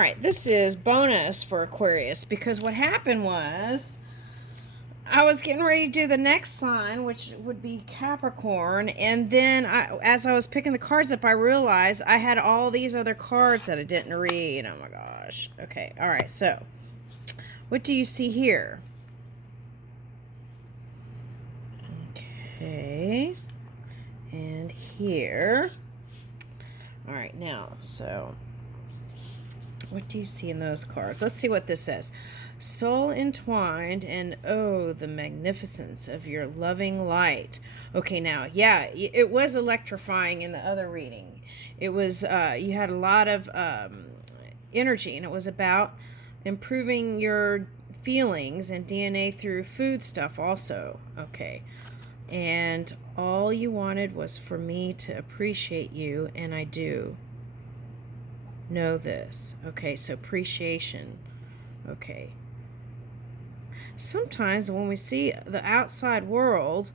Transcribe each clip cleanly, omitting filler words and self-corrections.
right, this is bonus for Aquarius because what happened was I was getting ready to do the next sign, which would be Capricorn, and then as I was picking the cards up, I realized I had all these other cards that I didn't read. Oh my gosh. Okay, all right, so what do you see here? Okay, and here. All right, now, so what do you see in those cards? Let's see what this says. Soul entwined, and oh, the magnificence of your loving light. Okay, now, yeah, it was electrifying in the other reading. It was, you had a lot of energy, and it was about improving your feelings and DNA through food stuff also. Okay. And all you wanted was for me to appreciate you, and I do know this. Okay, so appreciation. Okay. Sometimes when we see the outside world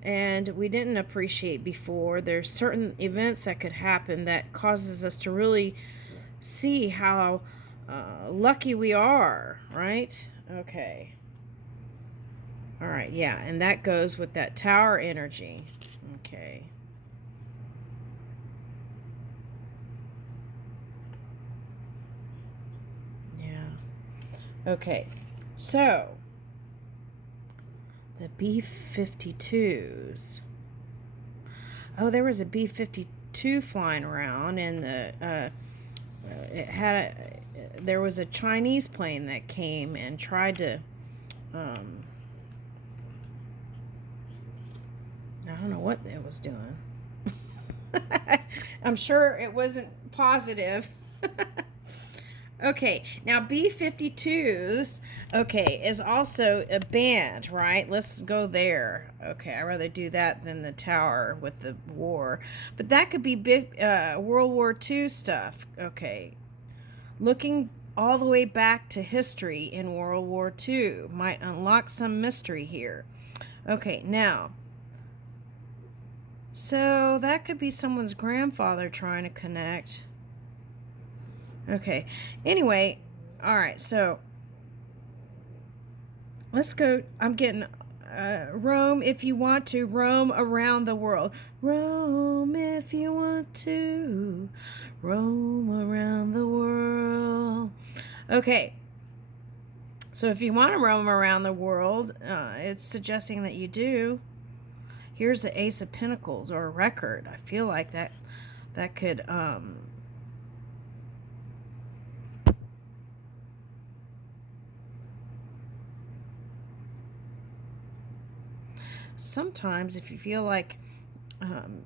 and we didn't appreciate before, there's certain events that could happen that causes us to really see how lucky we are, right? Okay. All right, yeah, and that goes with that tower energy. Okay. Yeah. Okay. So, the B-52s. Oh, there was a B-52 flying around, and there was a Chinese plane that came and tried to, I don't know what it was doing. I'm sure it wasn't positive. Okay, now B-52s, okay, is also a band, right? Let's go there. Okay, I'd rather do that than the tower with the war. But that could be World War II stuff. Okay, looking all the way back to history in World War II might unlock some mystery here. Okay, now, so that could be someone's grandfather trying to connect. Okay, anyway, all right, so let's go. I'm getting roam if you want to, roam around the world. Roam if you want to, roam around the world. Okay, so if you want to roam around the world, it's suggesting that you do. Here's the Ace of Pentacles, or a record. I feel like that could sometimes if you feel like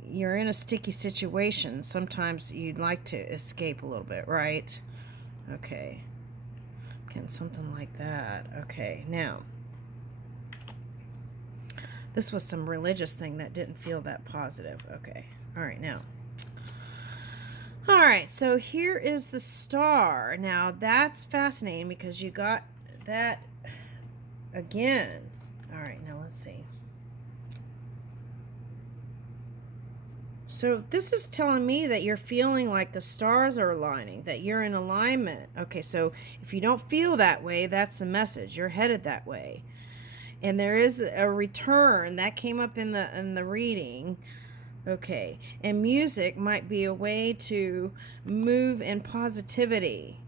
you're in a sticky situation, sometimes you'd like to escape a little bit, right? Okay. Getting something like that. Okay, now, this was some religious thing that didn't feel that positive. Okay, all right, now. All right, so here is the star. Now, that's fascinating because you got that again. All right, now let's see. So this is telling me that you're feeling like the stars are aligning, that you're in alignment. Okay, so if you don't feel that way, that's the message. You're headed that way. And there is a return that came up in the reading. Okay, and music might be a way to move in positivity.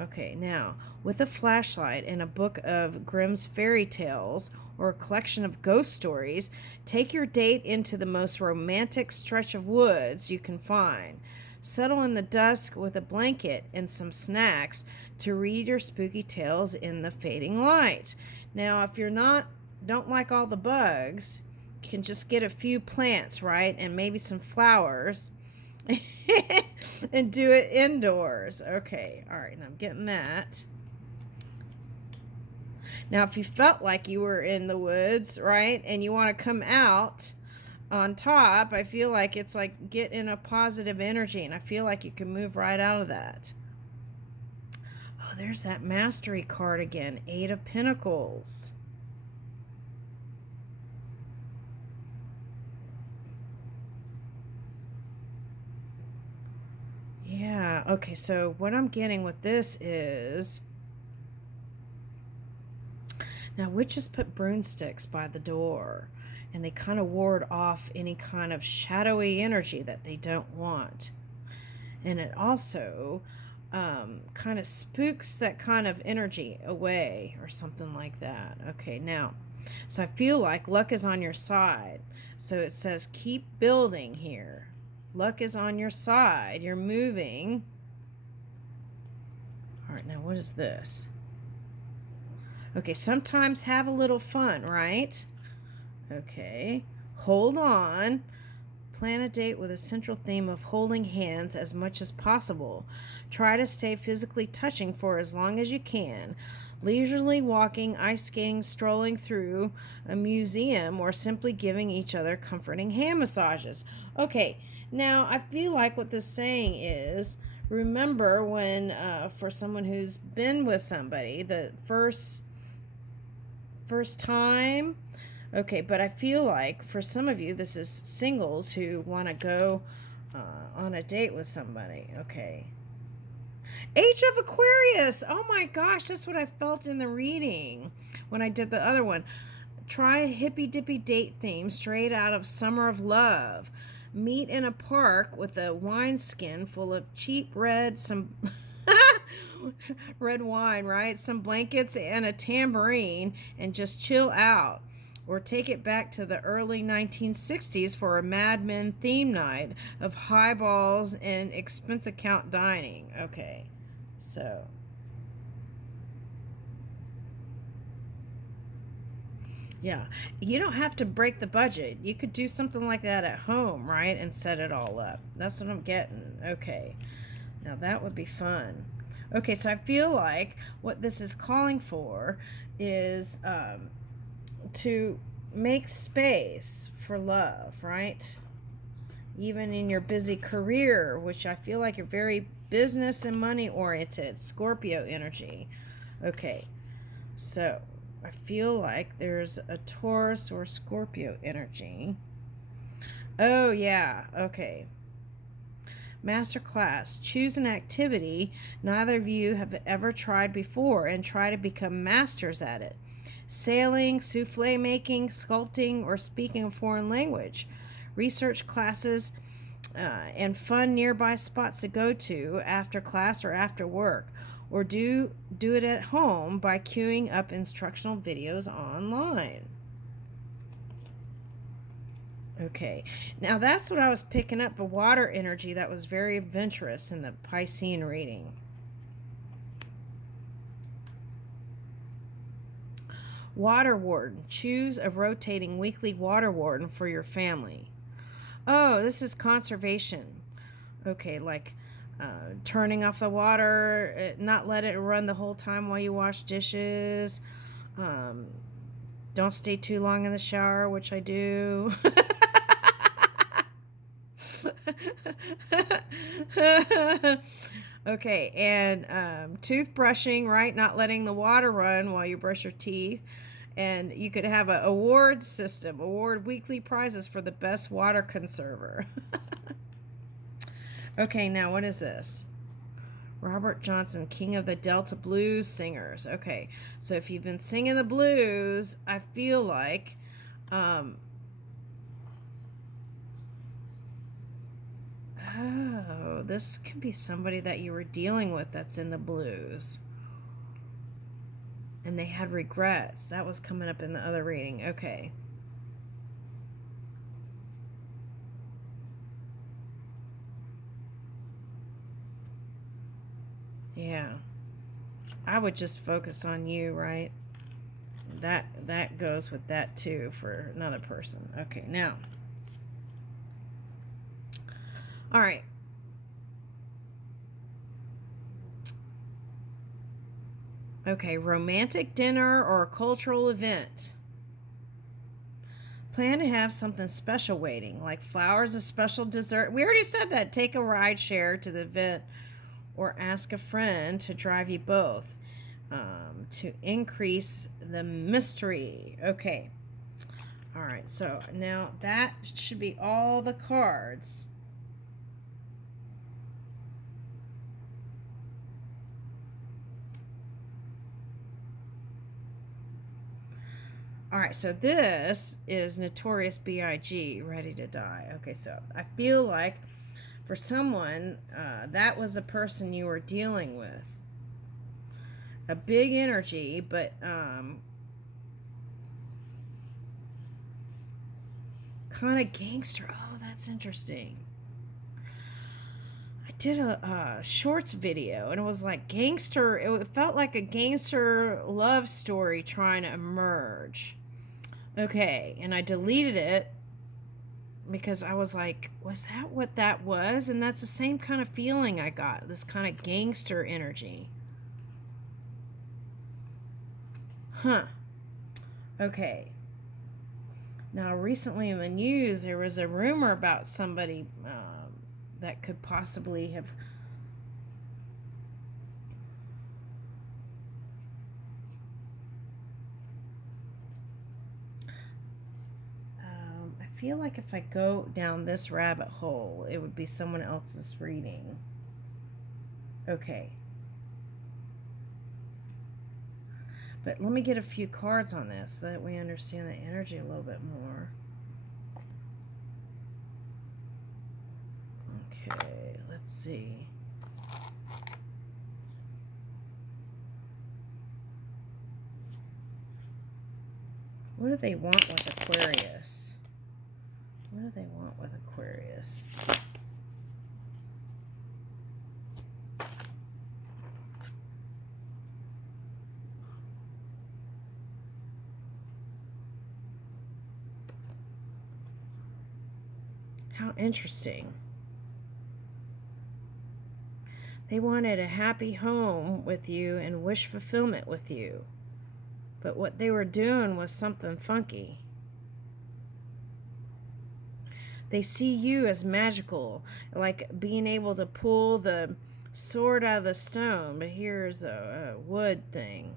Okay, now, with a flashlight and a book of Grimm's fairy tales or a collection of ghost stories, take your date into the most romantic stretch of woods you can find. Settle in the dusk with a blanket and some snacks to read your spooky tales in the fading light. Now, if don't like all the bugs, you can just get a few plants, right? And maybe some flowers. And do it indoors. Okay, all right, and I'm getting that. Now, if you felt like you were in the woods, right, and you want to come out on top, I feel like it's like get in a positive energy, and I feel like you can move right out of that. Oh, there's that mastery card again, 8 of Pentacles. Yeah, Okay, so what I'm getting with this is, now witches put broomsticks by the door, and they kind of ward off any kind of shadowy energy that they don't want. And it also kind of spooks that kind of energy away or something like that. Okay, now, so I feel like luck is on your side. So it says keep building here. Luck is on your side. You're moving. All right, now what is this? Okay, sometimes have a little fun, right? Okay, hold on. Plan a date with a central theme of holding hands as much as possible. Try to stay physically touching for as long as you can. Leisurely walking, ice skating, strolling through a museum, or simply giving each other comforting hand massages. Okay, now I feel like what this saying is, remember when, for someone who's been with somebody, the first time. Okay, but I feel like for some of you, this is singles who want to go on a date with somebody. Okay. Age of Aquarius. Oh my gosh, that's what I felt in the reading when I did the other one. Try a hippy dippy date theme straight out of Summer of Love. Meet in a park with a wineskin full of cheap red, some red wine, right? Some blankets and a tambourine, and just chill out. Or take it back to the early 1960s for a Mad Men theme night of highballs and expense account dining. Okay, so yeah, you don't have to break the budget. You could do something like that at home, right? And set it all up. That's what I'm getting. Okay, now that would be fun. Okay, so I feel like what this is calling for is to make space for love, right? Even in your busy career, which I feel like you're very business and money oriented, Scorpio energy. Okay, so I feel like there's a Taurus or Scorpio energy. Oh, yeah, okay. Masterclass. Choose an activity neither of you have ever tried before and try to become masters at it. Sailing, souffle making, sculpting, or speaking a foreign language. Research classes and fun nearby spots to go to after class or after work. Or do it at home by queuing up instructional videos online. Okay, now that's what I was picking up, a water energy that was very adventurous in the Piscean reading. Water warden. Choose a rotating weekly water warden for your family. Oh, this is conservation. Okay, like turning off the water, not let it run the whole time while you wash dishes. Don't stay too long in the shower, which I do. Okay, and toothbrushing, right? Not letting the water run while you brush your teeth. And you could have an award system, award weekly prizes for the best water conserver. Okay, now what is this? Robert Johnson, King of the Delta Blues Singers. Okay, so if you've been singing the blues, I feel like oh, this could be somebody that you were dealing with that's in the blues. And they had regrets. That was coming up in the other reading. Okay. Yeah. I would just focus on you, right? That goes with that too for another person. Okay, now. All right. Okay, romantic dinner or a cultural event. Plan to have something special waiting, like flowers, a special dessert. We already said that. Take a ride share to the event or ask a friend to drive you both to increase the mystery. Okay. All right, so now that should be all the cards. All right, so this is Notorious B.I.G. Ready to Die. Okay, so I feel like for someone, that was a person you were dealing with. A big energy, but kind of gangster. Oh, that's interesting. I did a shorts video, and it was like gangster. It felt like a gangster love story trying to emerge. Okay, and I deleted it because I was like, was that what that was? And that's the same kind of feeling I got, this kind of gangster energy. Huh. Okay. Now, recently in the news, there was a rumor about somebody that could possibly have. I feel like if I go down this rabbit hole, it would be someone else's reading. Okay. But let me get a few cards on this so that we understand the energy a little bit more. Okay, let's see. What do they want with Aquarius? What do they want with Aquarius? How interesting. They wanted a happy home with you and wish fulfillment with you. But what they were doing was something funky. They see you as magical, like being able to pull the sword out of the stone, but here's a wood thing.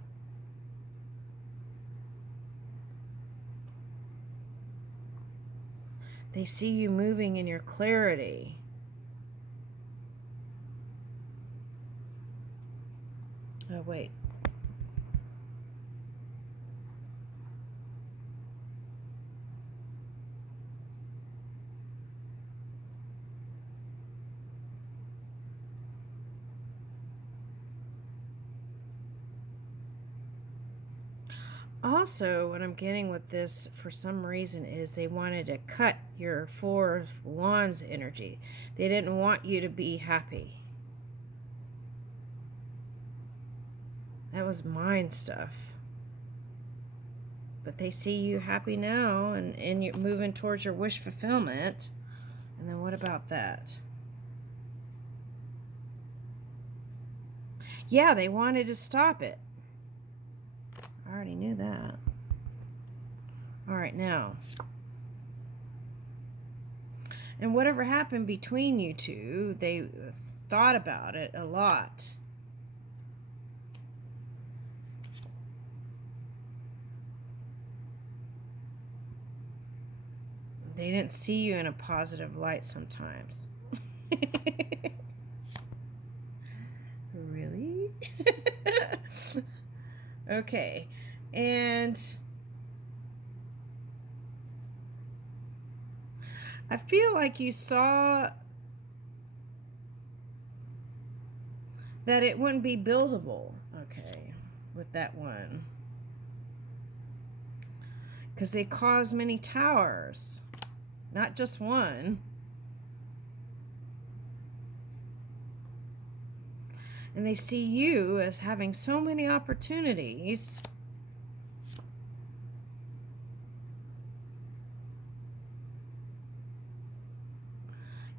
They see you moving in your clarity. Oh, wait. Also, what I'm getting with this for some reason is they wanted to cut your Four of Wands energy. They didn't want you to be happy. That was mind stuff. But they see you happy now, and you're moving towards your wish fulfillment. And then what about that? Yeah, they wanted to stop it. I already knew that. All right, now. And whatever happened between you two, they thought about it a lot. They didn't see you in a positive light sometimes. Really? Okay. And I feel like you saw that it wouldn't be buildable. Okay. With that one. Because they cause many towers. Not just one. And they see you as having so many opportunities.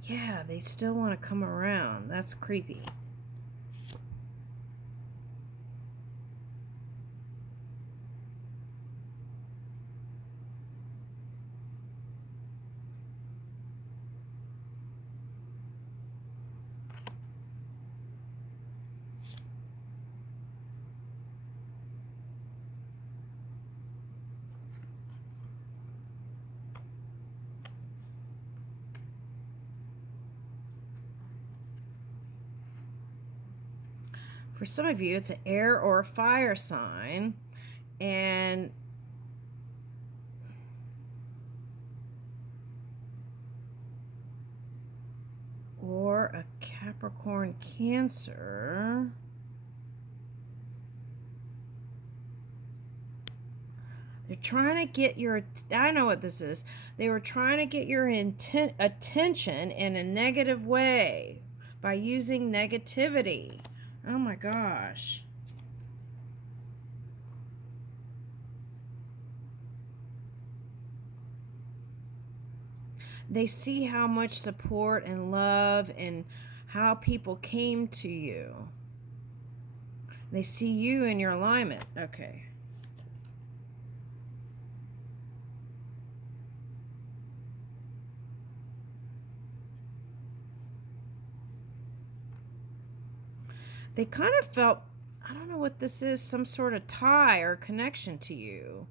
Yeah, they still want to come around. That's creepy. For some of you, it's an air or a fire sign, and Capricorn, Cancer. They're trying to get your, I know what this is. They were trying to get your attention in a negative way by using negativity. Oh my gosh. They see how much support and love and how people came to you. They see you in your alignment. Okay. They kind of felt, I don't know what this is, some sort of tie or connection to you.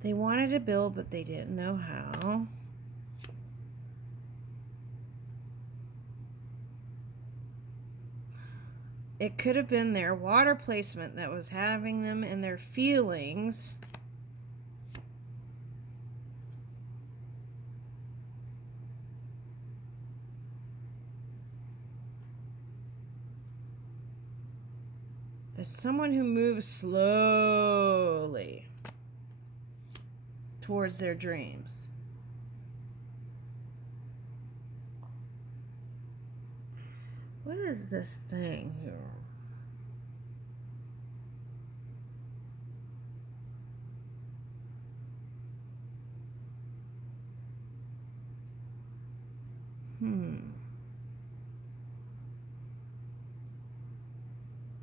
They wanted to build, but they didn't know how. It could have been their water placement that was having them in their feelings. As someone who moves slowly towards their dreams. What is this thing here?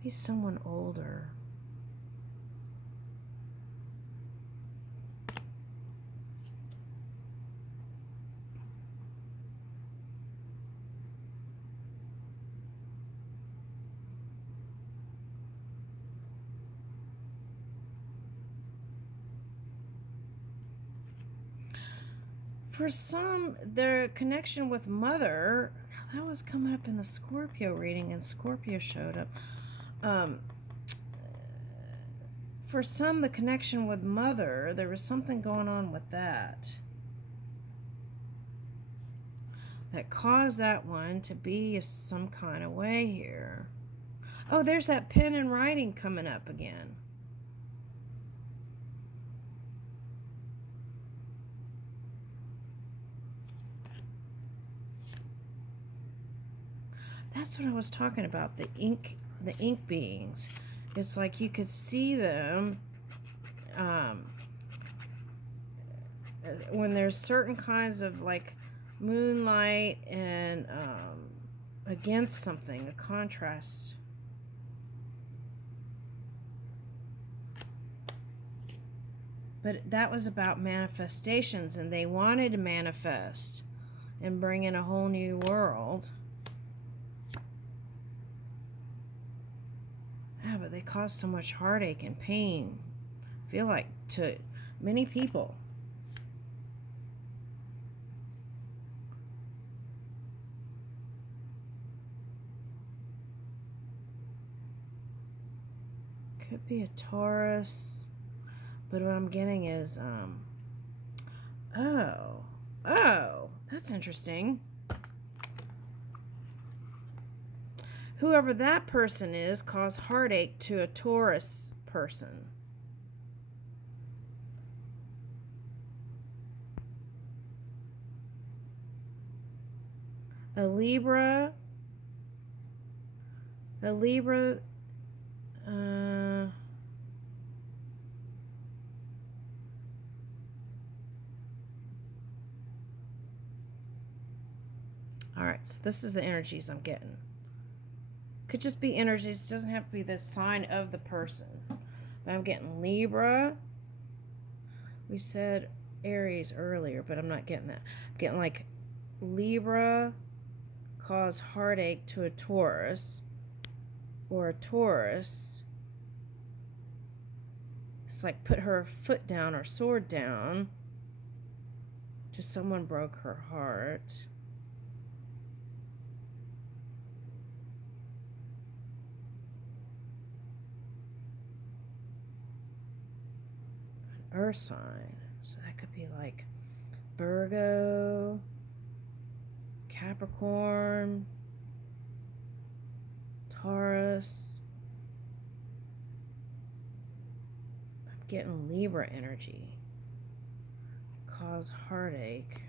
Be someone older. For some, their connection with mother, that was coming up in the Scorpio reading, and Scorpio showed up. For some, the connection with mother, there was something going on with that caused that one to be some kind of way here. Oh, there's that pen and writing coming up again. That's what I was talking about, the ink beings. It's like you could see them when there's certain kinds of like moonlight and against something, a contrast. But that was about manifestations, and they wanted to manifest and bring in a whole new world. Yeah, but they cause so much heartache and pain, I feel like, to many people. Could be a Taurus, but what I'm getting is, oh, that's interesting. Whoever that person is caused heartache to a Taurus person. A Libra, all right, so this is the energies I'm getting. Could just be energies, it doesn't have to be the sign of the person. But I'm getting Libra. We said Aries earlier, but I'm not getting that. I'm getting like Libra cause heartache to a Taurus, or a Taurus, it's like put her foot down or sword down to someone broke her heart. earth sign. So that could be like Virgo, Capricorn, Taurus. I'm getting Libra energy. Cause heartache.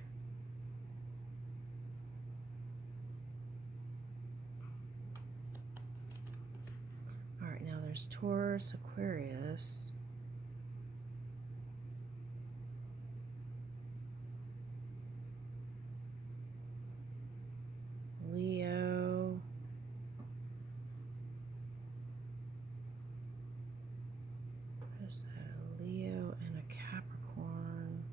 All right, now there's Taurus, Aquarius. Leo. What is that? A Leo and a Capricorn.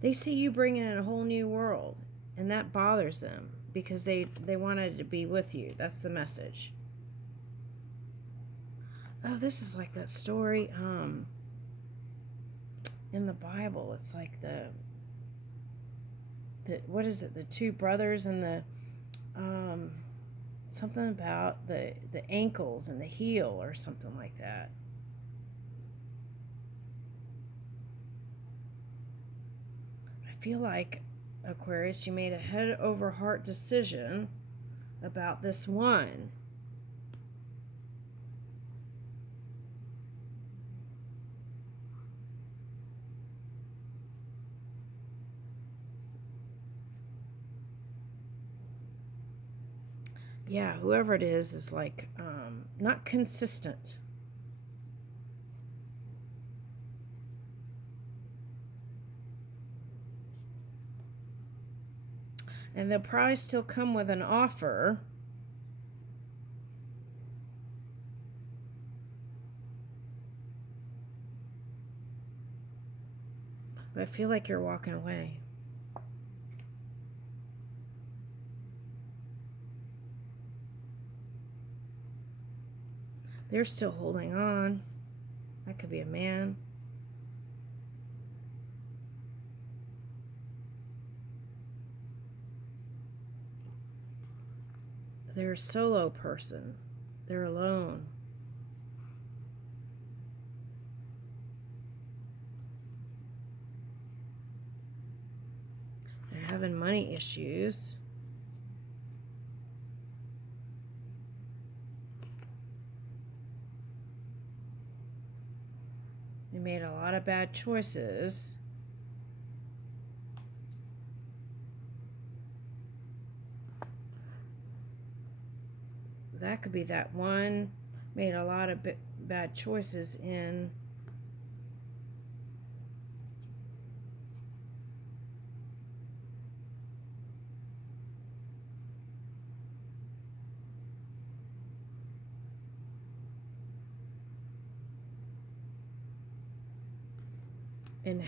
They see you bringing in a whole new world, and that bothers them because they wanted to be with you. That's the message. Oh, this is like that story in the Bible. It's like the what is it? The two brothers and the something about the ankles and the heel or something like that. I feel like, Aquarius, you made a head over heart decision about this one. Yeah, whoever it is like not consistent. And they'll probably still come with an offer. But I feel like you're walking away. They're still holding on. That could be a man. They're a solo person. They're alone. They're having money issues. They made a lot of bad choices. That could be that one made a lot of bad choices in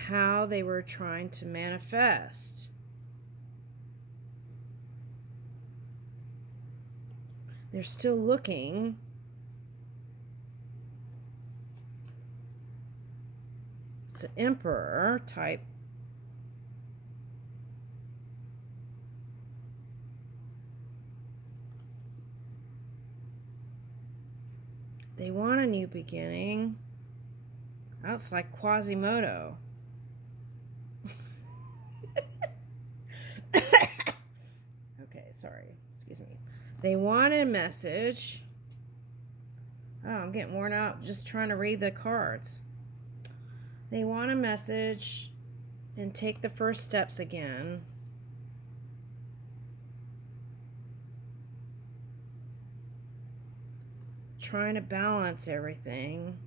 how they were trying to manifest. They're still looking. It's an emperor type. They want a new beginning. That's like Quasimodo. Okay, sorry. Excuse me. They want a message. Oh, I'm getting worn out just trying to read the cards. They want a message and take the first steps again. Trying to balance everything.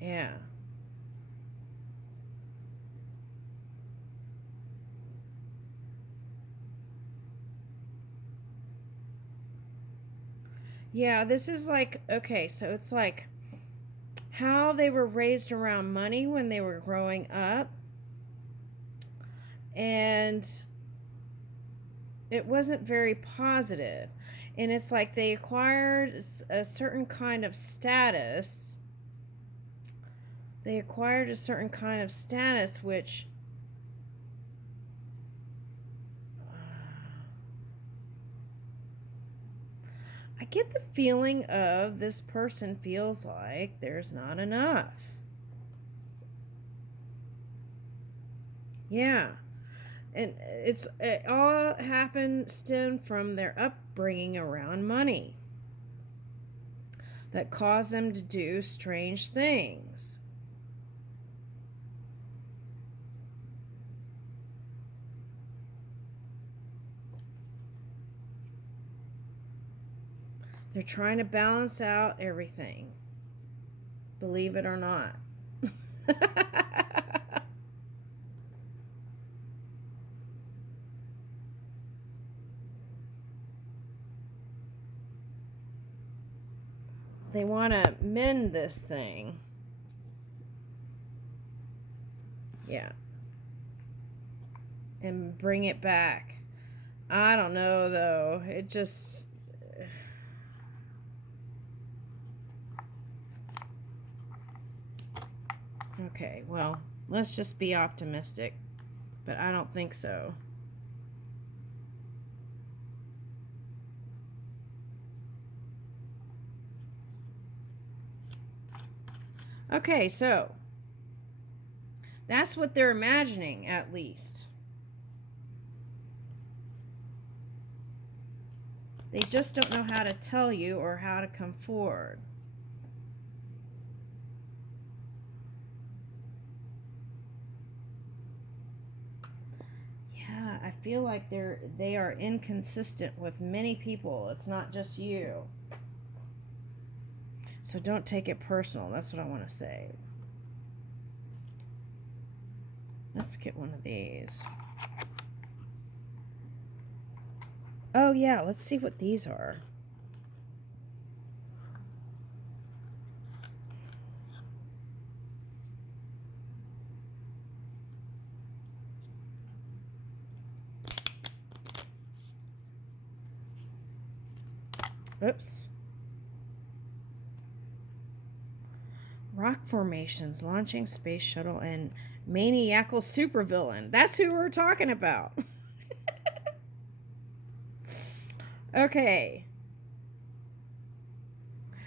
Yeah. Yeah, this is like, okay, so it's like how they were raised around money when they were growing up. And it wasn't very positive. And it's like they acquired a certain kind of status They acquired a certain kind of status, which I get the feeling of this person feels like there's not enough. Yeah. And it all stemmed from their upbringing around money that caused them to do strange things. They're trying to balance out everything, believe it or not. They want to mend this thing. Yeah. And bring it back. I don't know, though. It just... Okay, well, let's just be optimistic. But I don't think so. Okay, so that's what they're imagining, at least. They just don't know how to tell you or how to come forward. Yeah, I feel like they are inconsistent with many people. It's not just you. So don't take it personal. That's what I want to say. Let's get one of these. Oh, yeah. Let's see what these are. Oops. Rock formations, launching space shuttle, and maniacal supervillain. That's who we're talking about. Okay.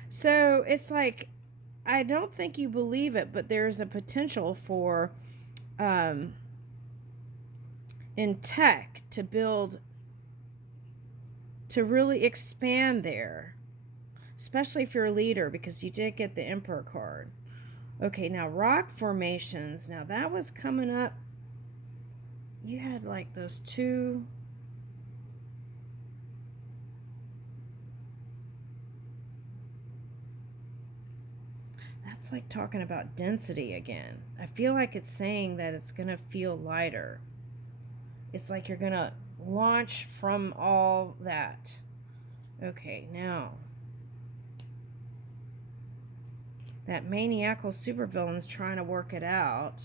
So it's like, I don't think you believe it, but there's a potential for, in tech, to really expand there. Especially if you're a leader, because you did get the Emperor card. Okay, now rock formations. Now that was coming up. You had like those two. That's like talking about density again. I feel like it's saying that it's going to feel lighter. It's like you're going to launch from all that. Okay, now that maniacal supervillain's trying to work it out.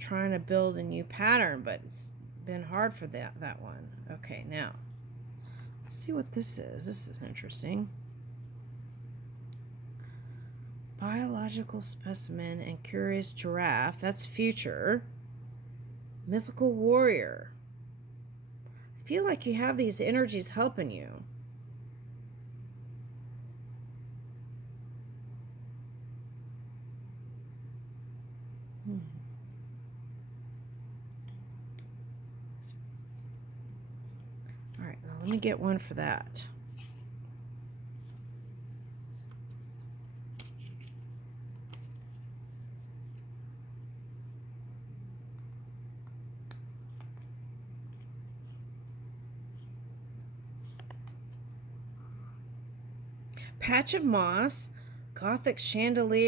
Trying to build a new pattern, but it's been hard for that one. Okay, now let's see what this is. This is interesting. Biological specimen and curious giraffe. That's future. Mythical warrior. I feel like you have these energies helping you. All right, well, let me get one for that. Patch of moss, Gothic chandelier.